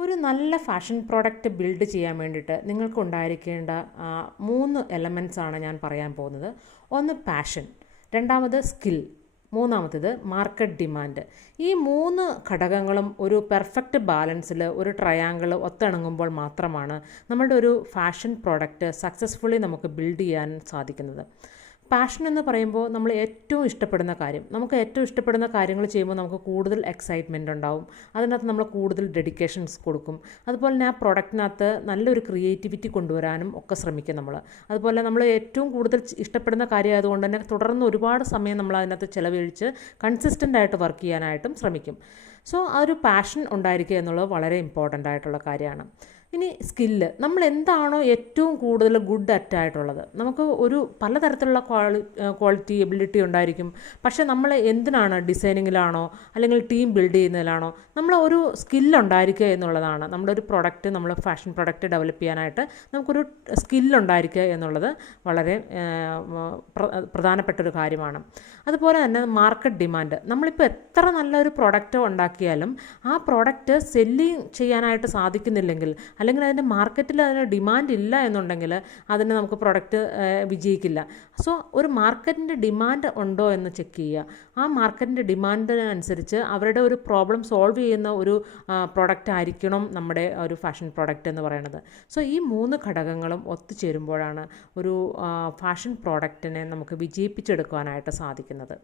ഒരു നല്ല fashion product build ചെയ്യാൻ വേണ്ടിയിട്ട് നിങ്ങൾക്കുണ്ടായിരിക്കേണ്ട 3 എലമെൻറ്റ്സ് ആണ് ഞാൻ പറയാൻ പോകുന്നത്. ഒന്ന് പാഷൻ, രണ്ടാമത് സ്കിൽ, മൂന്നാമത്തേത് മാർക്കറ്റ് ഡിമാൻഡ്. ഈ 3 ഘടകങ്ങളും ഒരു പെർഫെക്റ്റ് ബാലൻസിൽ ഒരു ട്രയാങ്കിൾ ഒത്തിണങ്ങുമ്പോൾ മാത്രമാണ് നമ്മളുടെ ഒരു ഫാഷൻ പ്രോഡക്റ്റ് സക്സസ്ഫുള്ളി നമുക്ക് ബിൽഡ് ചെയ്യാൻ സാധിക്കുന്നത്. പാഷൻ എന്ന് പറയുമ്പോൾ നമ്മൾ ഏറ്റവും ഇഷ്ടപ്പെടുന്ന കാര്യം, നമുക്ക് ഏറ്റവും ഇഷ്ടപ്പെടുന്ന കാര്യങ്ങൾ ചെയ്യുമ്പോൾ നമുക്ക് കൂടുതൽ എക്സൈറ്റ്മെൻറ്റ് ഉണ്ടാവും. അതിനകത്ത് നമ്മൾ കൂടുതൽ ഡെഡിക്കേഷൻസ് കൊടുക്കും. അതുപോലെ തന്നെ ആ പ്രൊഡക്റ്റിനകത്ത് നല്ലൊരു ക്രിയേറ്റിവിറ്റി കൊണ്ടുവരാനും ഒക്കെ ശ്രമിക്കും നമ്മൾ. അതുപോലെ നമ്മൾ ഏറ്റവും കൂടുതൽ ഇഷ്ടപ്പെടുന്ന കാര്യമായതുകൊണ്ട് തന്നെ തുടർന്ന് ഒരുപാട് സമയം നമ്മൾ അതിനകത്ത് ചിലവഴിച്ച് കൺസിസ്റ്റൻ്റ് ആയിട്ട് വർക്ക് ചെയ്യാനായിട്ടും ശ്രമിക്കും. സോ ആ ഒരു പാഷൻ ഉണ്ടായിരിക്കുക എന്നുള്ളത് വളരെ ഇമ്പോർട്ടൻ്റ് ആയിട്ടുള്ള കാര്യമാണ്. ഇനി സ്കില്ല്, നമ്മൾ എന്താണോ ഏറ്റവും കൂടുതൽ ഗുഡ് അറ്റായിട്ടുള്ളത്, നമുക്ക് ഒരു പലതരത്തിലുള്ള ക്വാളിറ്റി എബിലിറ്റി ഉണ്ടായിരിക്കും. പക്ഷേ നമ്മൾ എന്തിനാണ്, ഡിസൈനിങ്ങിലാണോ അല്ലെങ്കിൽ ടീം ബിൽഡ് ചെയ്യുന്നതിലാണോ, നമ്മൾ ഒരു സ്കില്ലുണ്ടായിരിക്കുക എന്നുള്ളതാണ്. നമ്മുടെ ഒരു പ്രൊഡക്റ്റ്, നമ്മൾ ഫാഷൻ പ്രൊഡക്റ്റ് ഡെവലപ്പ് ചെയ്യാനായിട്ട് നമുക്കൊരു സ്കില്ലുണ്ടായിരിക്കുക എന്നുള്ളത് വളരെ പ്രധാനപ്പെട്ടൊരു കാര്യമാണ്. അതുപോലെ തന്നെ മാർക്കറ്റ് ഡിമാൻഡ്, നമ്മളിപ്പോൾ എത്ര നല്ലൊരു പ്രൊഡക്റ്റ് ഉണ്ടാക്കിയാലും ആ പ്രൊഡക്റ്റ് സെല്ലിങ് ചെയ്യാനായിട്ട് സാധിക്കുന്നില്ലെങ്കിൽ, അല്ലെങ്കിൽ അതിൻ്റെ മാർക്കറ്റിൽ അതിന് ഡിമാൻഡ് ഇല്ല എന്നുണ്ടെങ്കിൽ അതിന് നമുക്ക് പ്രൊഡക്റ്റ് വിജയിക്കില്ല. സോ ഒരു മാർക്കറ്റിൻ്റെ ഡിമാൻഡ് ഉണ്ടോ എന്ന് ചെക്ക് ചെയ്യുക. ആ മാർക്കറ്റിൻ്റെ ഡിമാൻഡിനനുസരിച്ച് അവരുടെ ഒരു പ്രോബ്ലം സോൾവ് ചെയ്യുന്ന ഒരു പ്രൊഡക്റ്റ് ആയിരിക്കണം നമ്മുടെ ഒരു ഫാഷൻ പ്രോഡക്റ്റ് എന്ന് പറയുന്നത്. സോ ഈ 3 ഘടകങ്ങളും ഒത്തുചേരുമ്പോഴാണ് ഒരു ഫാഷൻ പ്രോഡക്റ്റിനെ നമുക്ക് വിജയിപ്പിച്ചെടുക്കുവാനായിട്ട് സാധിക്കുന്നത്.